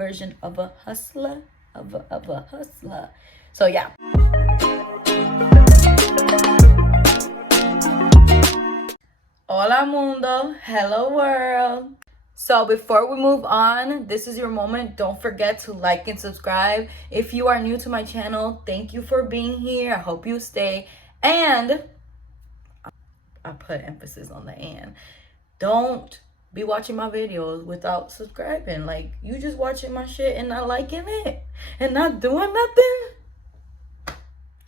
version of a hustler, of a hustler. So yeah. Hola mundo, hello world. So before we move on, this is your moment. Don't forget to like and subscribe. If you are new to my channel, thank you for being here. I hope you stay. And I put emphasis on the and. Don't be watching my videos without subscribing. Like, you just watching my shit and not liking it and not doing nothing.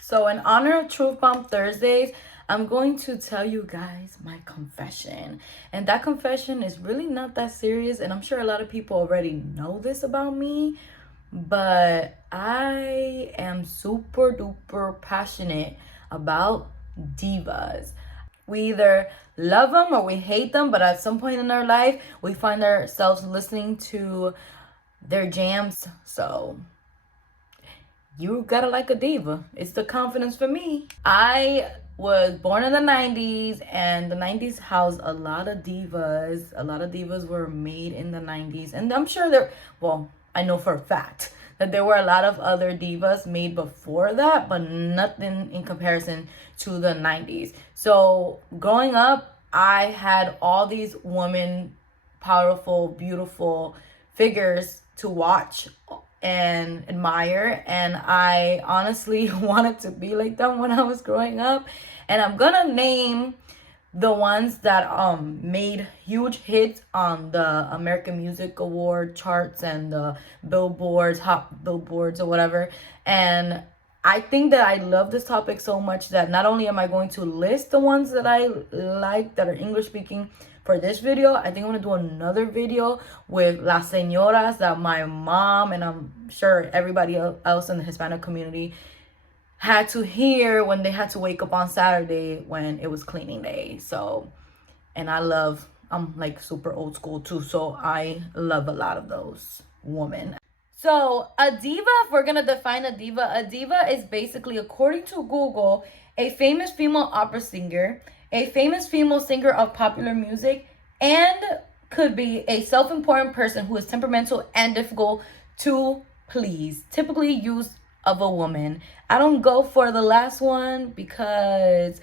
So in honor of Truth Bomb Thursdays, I'm going to tell you guys my confession. And that confession is really not that serious. And I'm sure a lot of people already know this about me. But I am super duper passionate about divas. We either love them or we hate them. But at some point in our life, we find ourselves listening to their jams. So you gotta like a diva. It's the confidence for me. I was born in the 90s, and the 90s housed a lot of divas. A lot of divas were made in the 90s, and I'm sure I know for a fact that there were a lot of other divas made before that, but nothing in comparison to the 90s. So growing up, I had all these women, powerful, beautiful figures to watch and admire, and I honestly wanted to be like them when I was growing up. And I'm gonna name the ones that made huge hits on the American Music Award charts and the billboards, hot billboards or whatever. And I think that I love this topic so much that not only am I going to list the ones that I like that are English speaking for this video, I think I'm going to do another video with las señoras that my mom and I'm sure everybody else in the Hispanic community had to hear when they had to wake up on Saturday when it was cleaning day. So, and I'm like super old school too, so I love a lot of those women. So a diva, if we're gonna define a diva is basically, according to Google, a famous female opera singer, a famous female singer of popular music, and could be a self-important person who is temperamental and difficult to please, typically used of a woman. I don't go for the last one because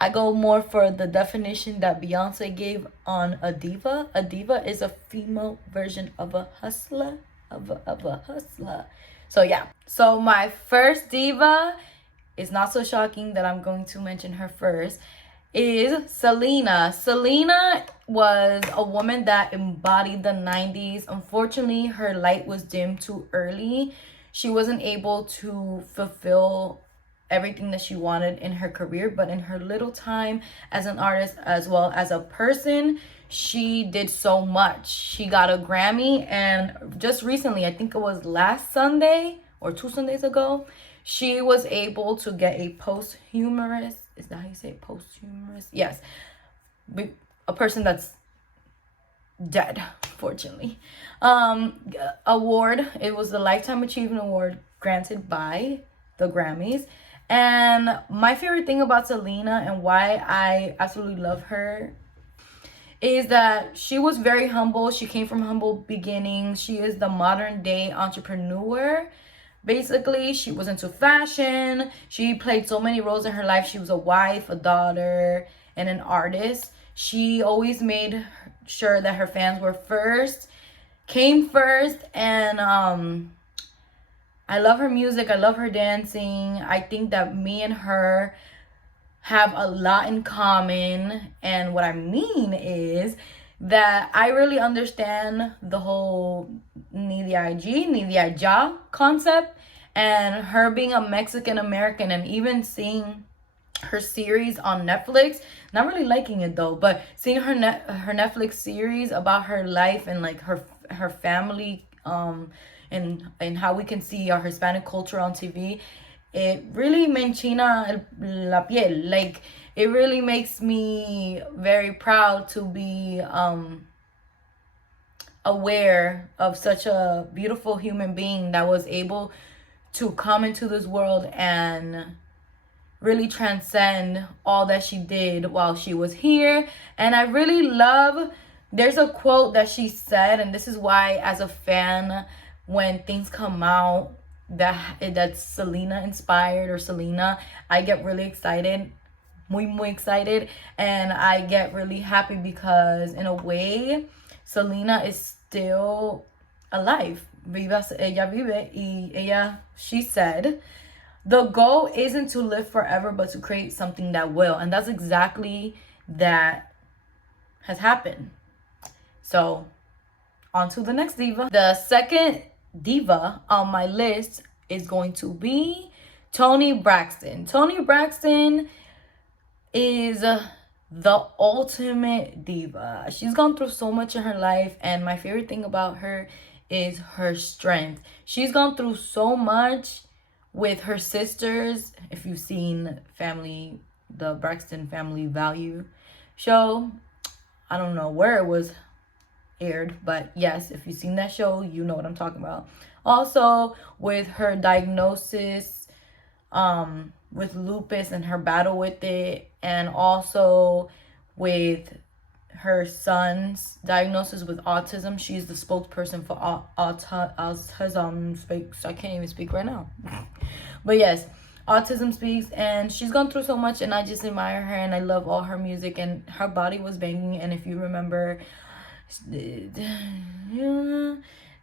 I go more for the definition that Beyonce gave on a diva. A diva is a female version of a hustler, of a hustler. So yeah. So my first diva, is not so shocking that I'm going to mention her first, is Selena. Selena was a woman that embodied the 90s. Unfortunately, her light was dimmed too early. She wasn't able to fulfill everything that she wanted in her career, but in her little time as an artist as well as a person, she did so much. She got a Grammy, and just recently, I think it was last Sunday or 2 Sundays ago, she was able to get a posthumous, is that how you say it? Posthumous? Yes. A person that's dead, fortunately. Award. It was the Lifetime Achievement Award granted by the Grammys. And my favorite thing about Selena and why I absolutely love her is that she was very humble. She came from humble beginnings. She is the modern day entrepreneur. Basically, she was into fashion. She played so many roles in her life. She was a wife, a daughter, and an artist. She always made sure that her fans were first, came first, and I love her music. I love her dancing. I think that me and her have a lot in common. And what I mean is that I really understand the whole ni de allí, ni de allá concept. And her being a Mexican American, and even seeing her series on Netflix, not really liking it though, but seeing her Netflix series about her life and like her family, and how we can see our Hispanic culture on TV, it really me enchina la piel. Like, it really makes me very proud to be aware of such a beautiful human being that was able to come into this world and really transcend all that she did while she was here. And I really love, there's a quote that she said, and this is why as a fan when things come out that's Selena inspired or Selena, I get really excited, muy excited, and I get really happy because in a way Selena is still alive. Ella vive y ella, she said, the goal isn't to live forever but to create something that will, and that's exactly that has happened. So on to the next diva. The second diva on my list is going to be Toni Braxton. Toni Braxton is the ultimate diva. She's gone through so much in her life, and my favorite thing about her is her strength. She's gone through so much with her sisters. If you've seen the Braxton Family Value show, I don't know where it was aired, but yes, if you've seen that show, you know what I'm talking about. Also with her diagnosis with lupus and her battle with it, and also with her son's diagnosis with autism. She's the spokesperson for Autism Speaks. I can't even speak right now. But yes, Autism Speaks, and she's gone through so much, and I just admire her, and I love all her music, and her body was banging. And if you remember,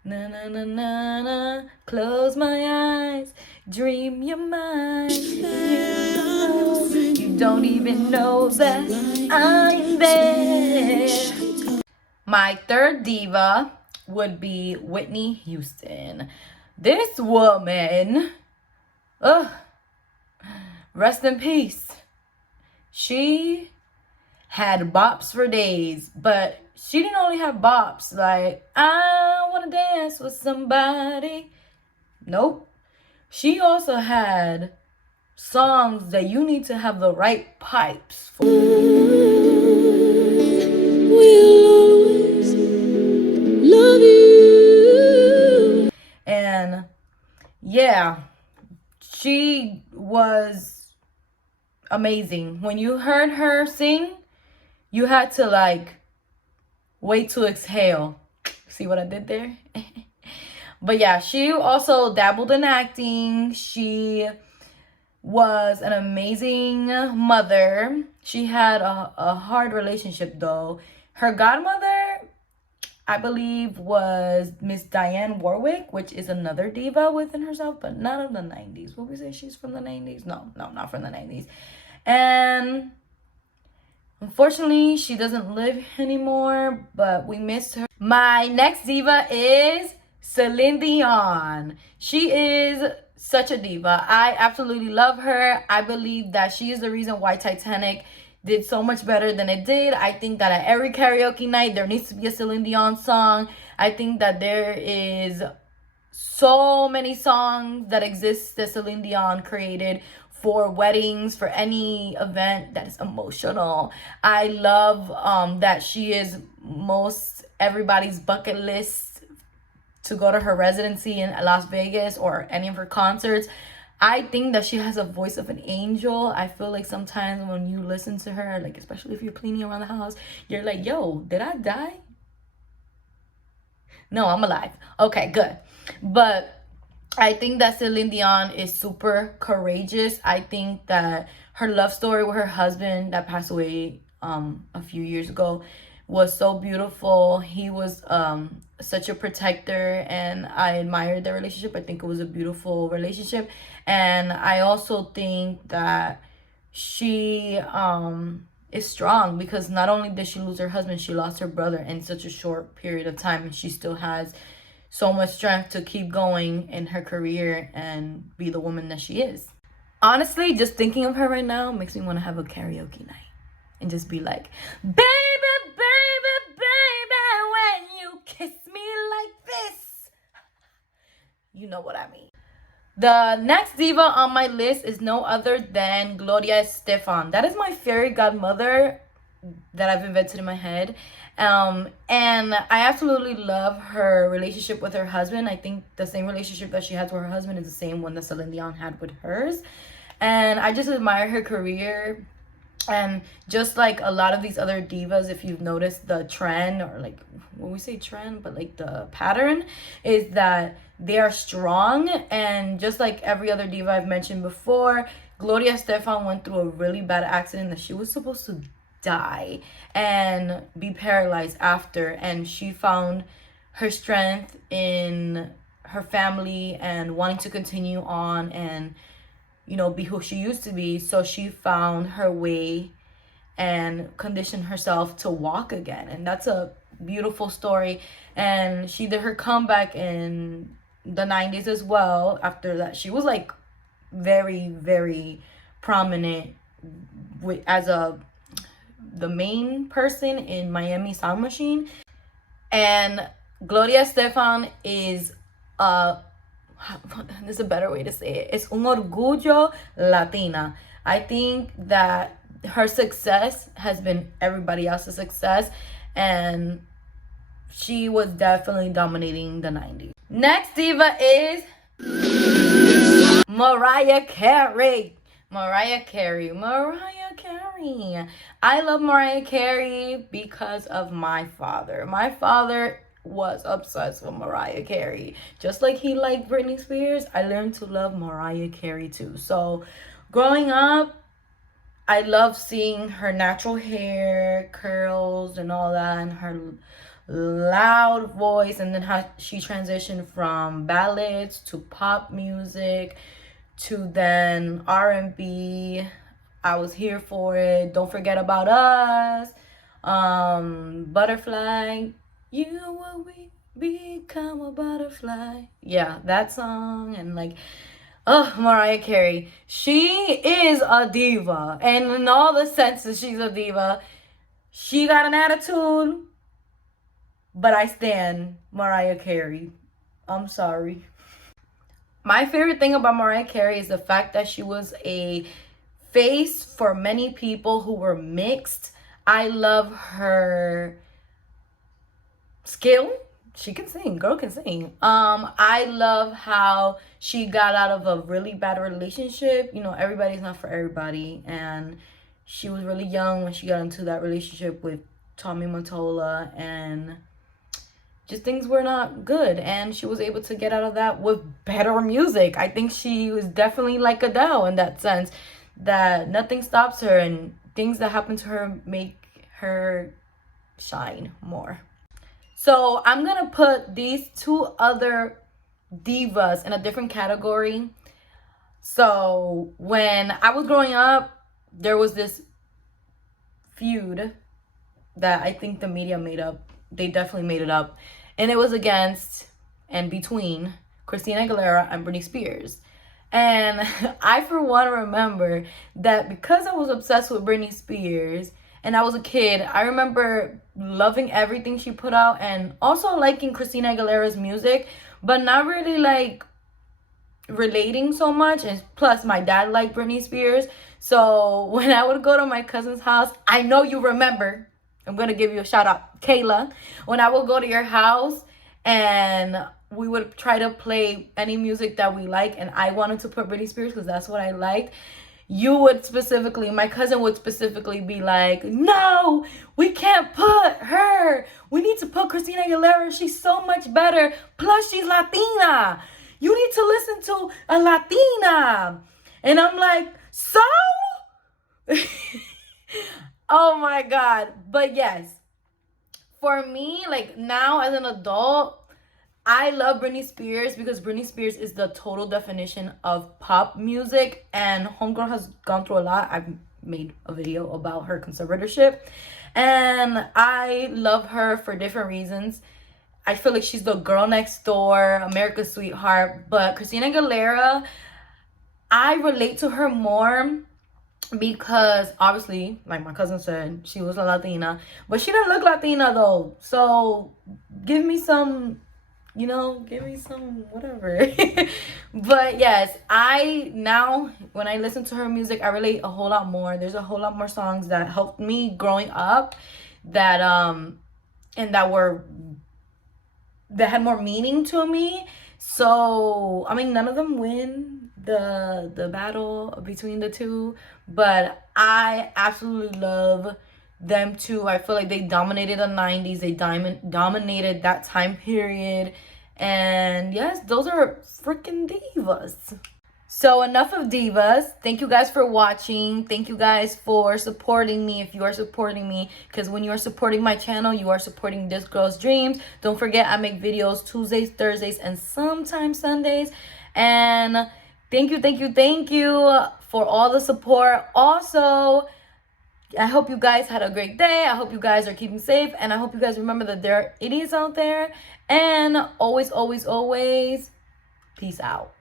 na na na na na, close my eyes, dream your mind, you don't even know that I'm there. My third diva would be Whitney Houston. This woman, rest in peace. She had bops for days, but she didn't only have bops like, I want to dance with somebody. Nope. She also had songs that you need to have the right pipes for. We'll always love you. And yeah, she was amazing. When you heard her sing, you had to like wait to exhale. See what I did there? But yeah, she also dabbled in acting. She was an amazing mother. She had a hard relationship though. Her godmother, I believe, was Miss Diane Warwick, which is another diva within herself, but not of the 90s. Would we say she's from the 90s? No, not from the 90s. And unfortunately, she doesn't live anymore, but we miss her. My next diva is Celine Dion. She is such a diva. I absolutely love her. I believe that she is the reason why Titanic did so much better than it did. I think that at every karaoke night, there needs to be a Celine Dion song. I think that there is so many songs that exist that Celine Dion created for weddings, for any event that is emotional. I love that she is most everybody's bucket list to go to her residency in Las Vegas or any of her concerts. I think that she has a voice of an angel. I feel like sometimes when you listen to her, like especially if you're cleaning around the house, you're like, yo, did I die? No, I'm alive. Okay, good. But I think that Celine Dion is super courageous. I think that her love story with her husband that passed away a few years ago was so beautiful. He was such a protector, and I admired their relationship. I think it was a beautiful relationship. And I also think that she is strong, because not only did she lose her husband, she lost her brother in such a short period of time, and she still has so much strength to keep going in her career and be the woman that she is. Honestly, just thinking of her right now makes me want to have a karaoke night and just be like, baby, baby, baby, when you kiss me like this. You know what I mean. The next diva on my list is no other than Gloria Estefan. That is my fairy godmother that I've invented in my head. And I absolutely love her relationship with her husband. I think the same relationship that she has with her husband is the same one that Celine Dion had with hers. And I just admire her career. And just like a lot of these other divas, if you've noticed the trend, or like when we say trend, but like the pattern is that they are strong. And just like every other diva I've mentioned before, Gloria Estefan went through a really bad accident that she was supposed to die and be paralyzed after, and she found her strength in her family and wanting to continue on and, you know, be who she used to be. So she found her way and conditioned herself to walk again. And that's a beautiful story. And she did her comeback in the 90s as well. After that, she was like very, very prominent as the main person in Miami Sound Machine. And Gloria Estefan is there's a better way to say it. It's un orgullo latina. I think that her success has been everybody else's success, and she was definitely dominating the 90s. Next diva is Mariah Carey. Mariah Carey. I love Mariah Carey because of my father. My father was obsessed with Mariah Carey. Just like he liked Britney Spears, I learned to love Mariah Carey too. So growing up, I love seeing her natural hair, curls, and all that, and her loud voice, and then how she transitioned from ballads to pop music to then R&B. I was here for it. Don't Forget About Us, Butterfly, you will become a butterfly. Yeah, that song. And like, oh, Mariah Carey. She is a diva. And in all the senses, she's a diva. She got an attitude, but I stand Mariah Carey. I'm sorry. My favorite thing about Mariah Carey is the fact that she was a face for many people who were mixed. I love her skill. She can sing. Girl can sing. I love how she got out of a really bad relationship. You know, everybody's not for everybody. And she was really young when she got into that relationship with Tommy Mottola, and just things were not good, and she was able to get out of that with better music. I think she was definitely like Adele in that sense, that nothing stops her, and things that happen to her make her shine more. So I'm gonna put these two other divas in a different category. So when I was growing up, there was this feud that I think the media made up. They definitely made it up. And it was against and between Christina Aguilera and Britney Spears. And I, for one, remember that because I was obsessed with Britney Spears and I was a kid, I remember loving everything she put out and also liking Christina Aguilera's music, but not really like relating so much. And plus, my dad liked Britney Spears. So when I would go to my cousin's house, I know you remember, I'm going to give you a shout out, Kayla. When I would go to your house and we would try to play any music that we like, and I wanted to put Britney Spears because that's what I liked, you would specifically, my cousin would specifically be like, no, we can't put her. We need to put Christina Aguilera. She's so much better. Plus, she's Latina. You need to listen to a Latina. And I'm like, so? Oh my God. But yes, for me, like now as an adult, I love Britney Spears because Britney Spears is the total definition of pop music, and Homegirl has gone through a lot. I've made a video about her conservatorship, and I love her for different reasons. I feel like she's the girl next door, America's sweetheart. But Christina Aguilera, I relate to her more because obviously, like my cousin said, she was a Latina, but she didn't look Latina though. So give me some, you know, give me some whatever. But yes, I now, when I listen to her music, I relate a whole lot more. There's a whole lot more songs that helped me growing up that and that had more meaning to me. So I mean, none of them win the battle between the two, but I absolutely love them too. I feel like they dominated the 90s. They dominated that time period. And yes, those are freaking divas. So enough of divas. Thank you guys for watching. Thank you guys for supporting me if you are supporting me. Because when you are supporting my channel, you are supporting this girl's dreams. Don't forget, I make videos Tuesdays, Thursdays, and sometimes Sundays. And thank you for all the support. Also, I hope you guys had a great day. I hope you guys are keeping safe. And I hope you guys remember that there are idiots out there. And always, always, always, peace out.